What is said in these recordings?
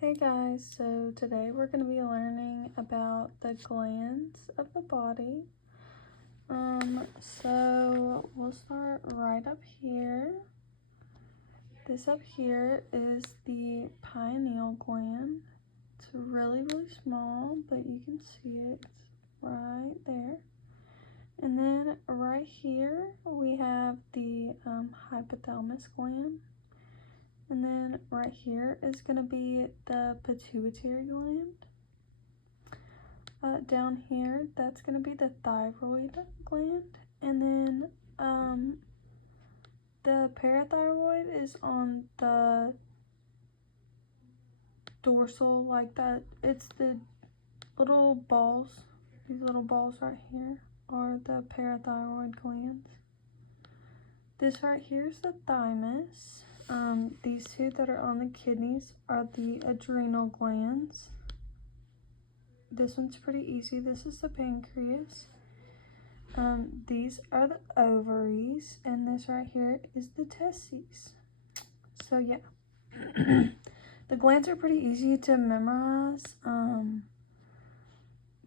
Hey guys, so today we're going to be learning about the glands of the body. So we'll start right up here. This up here is the pineal gland. It's really small, but you can see it. It's right there. And then right here we have the hypothalamus gland. And then right here is going to be the pituitary gland. Down here, that's going to be the thyroid gland. And then the parathyroid is on the dorsal, like that. It's the little balls. These little balls right here are the parathyroid glands. This right here is the thymus. These two that are on the kidneys are the adrenal glands. This one's pretty easy. This is the pancreas. These are the ovaries, and this right here is the testes. So yeah, the glands are pretty easy to memorize.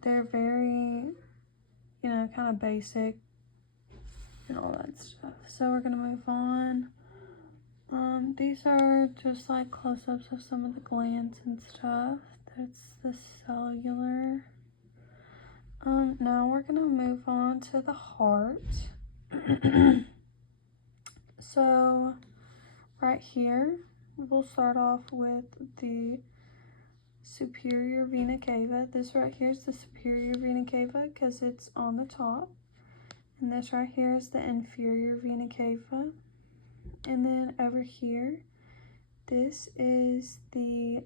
They're very, kind of basic and all that stuff. So we're gonna move on. These are just like close-ups of some of the glands and stuff. That's the cellular. Now we're gonna move on to the heart. So right here, we'll start off with the superior vena cava. This right here is the superior vena cava because it's on the top. And this right here is the inferior vena cava. And then over here, this is the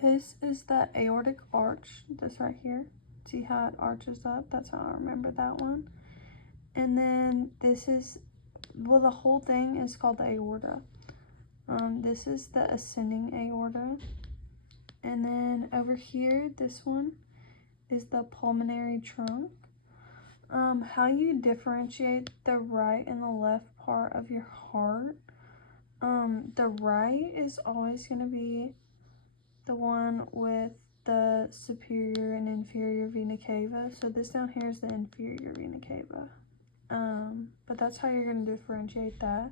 this is the aortic arch, this right here. See how it arches up? That's how I remember that one. And then this is, well, the whole thing is called the aorta. This is the ascending aorta. And then over here, this one is the pulmonary trunk. How you differentiate the right and the left part of your heart. The right is always going to be the one with the superior and inferior vena cava. So this down here is the inferior vena cava. But that's how you're going to differentiate that.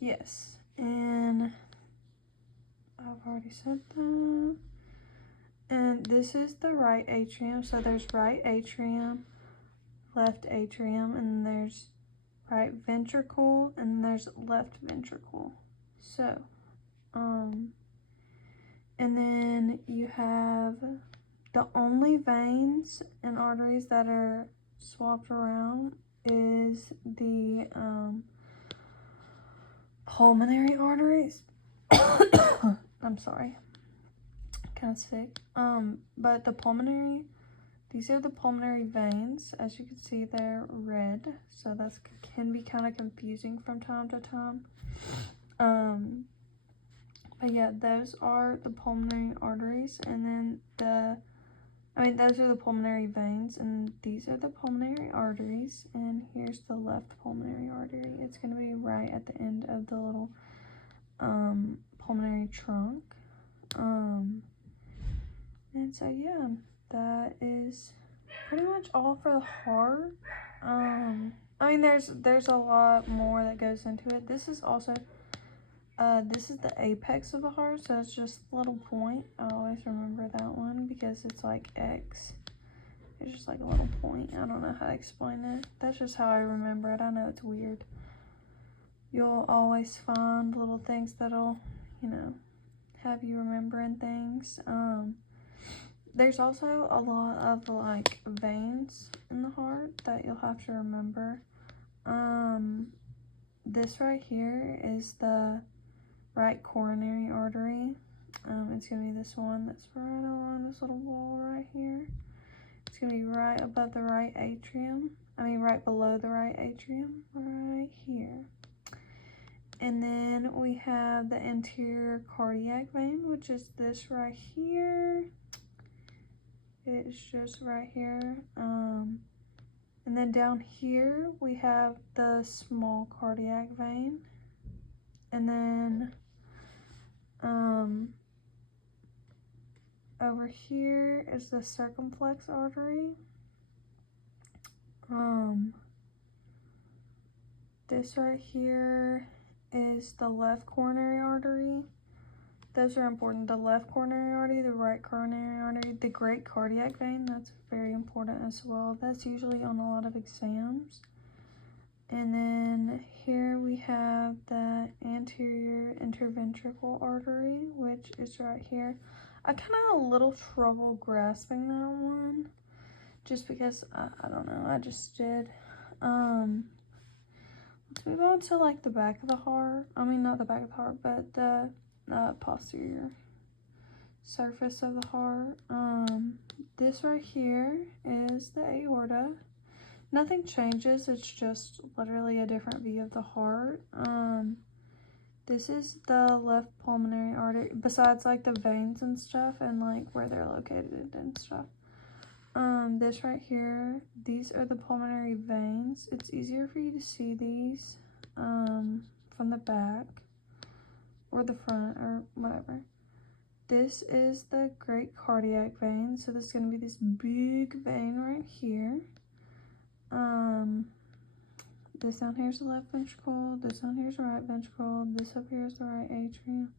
Yes, and I've already said that. And this is the right atrium. So there's right atrium, left atrium, and there's right ventricle, and there's left ventricle. So, and then you have the only veins and arteries that are swapped around is the pulmonary arteries. I'm sorry, kind of sick. But the pulmonary, these are the pulmonary veins. As you can see, they're red, so that can be kind of confusing from time to time. But yeah, those are the pulmonary arteries, and then those are the pulmonary veins, and these are the pulmonary arteries, and here's the left pulmonary artery. It's going to be right at the end of the little pulmonary trunk. And so yeah, that is pretty much all for the heart. There's a lot more that goes into it. This is also this is the apex of the heart, so it's just a little point. I always remember that one because it's like X. It's just like a little point. I don't know how to explain it. That's just how I remember it. I know it's weird. You'll always find little things that'll, have you remembering things. There's also a lot of like veins in the heart that you'll have to remember. This right here is the right coronary artery. It's gonna be this one that's right along this little wall right here. It's gonna be right above the right atrium. Right below the right atrium, right here. And then we have the anterior cardiac vein, which is this right here. It's just right here. And then down here we have the small cardiac vein. And then over here is the circumflex artery. This right here is the left coronary artery. Those are important. The left coronary artery, the right coronary artery, the great cardiac vein, that's very important as well. That's usually on a lot of exams. And then here we have the anterior interventricular artery, which is right here. I kind of had a little trouble grasping that one, just because, I don't know, I just did. Let's move on to like the back of the heart. I mean, not the back of the heart, but the posterior surface of the heart. This right here is the aorta. Nothing changes, it's just literally a different view of the heart. This is the left pulmonary artery, besides like the veins and stuff and like where they're located and stuff. This right here, these are the pulmonary veins. It's easier for you to see these from the back or the front or whatever. This is the great cardiac vein. So this is going to be this big vein right here. This down here is the left ventricle. This down here is the right ventricle. This up here is the right atrium.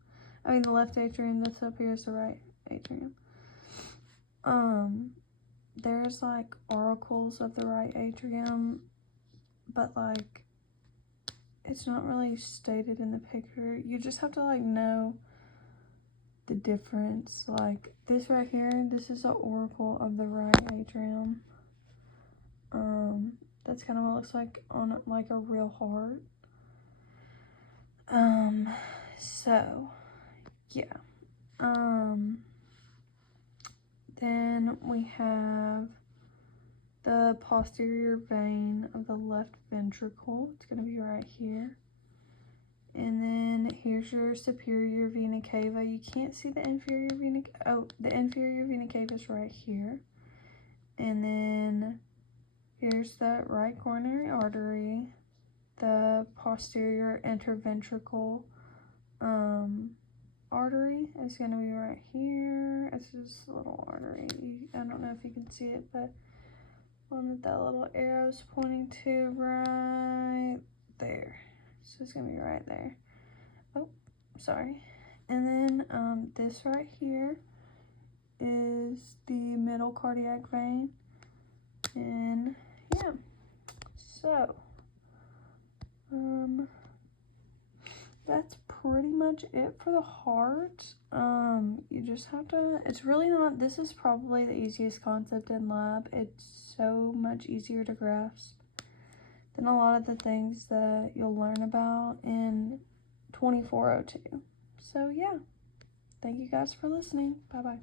I mean the left atrium. This up here is the right atrium. There's like auricles of the right atrium, but like it's not really stated in the picture. You just have to like know the difference. Like this right here, this is an auricle of the right atrium. That's kind of what it looks like on like a real heart. So yeah. Then we have the posterior vein of the left ventricle. It's going to be right here. And then here's your superior vena cava. You can't see the inferior vena cava. Oh, the inferior vena cava is right here. And then here's the right coronary artery. The posterior interventricular artery is going to be right here. It's just a little artery. I don't know if you can see it, but one that little arrow's pointing to right there. So it's going to be right there. Oh, sorry. And then this right here is the middle cardiac vein. And yeah, so that's pretty much it for the heart. You just have to, it's really not, this is probably the easiest concept in lab. It's so much easier to grasp than a lot of the things that you'll learn about in 2402. So yeah, thank you guys for listening. Bye bye.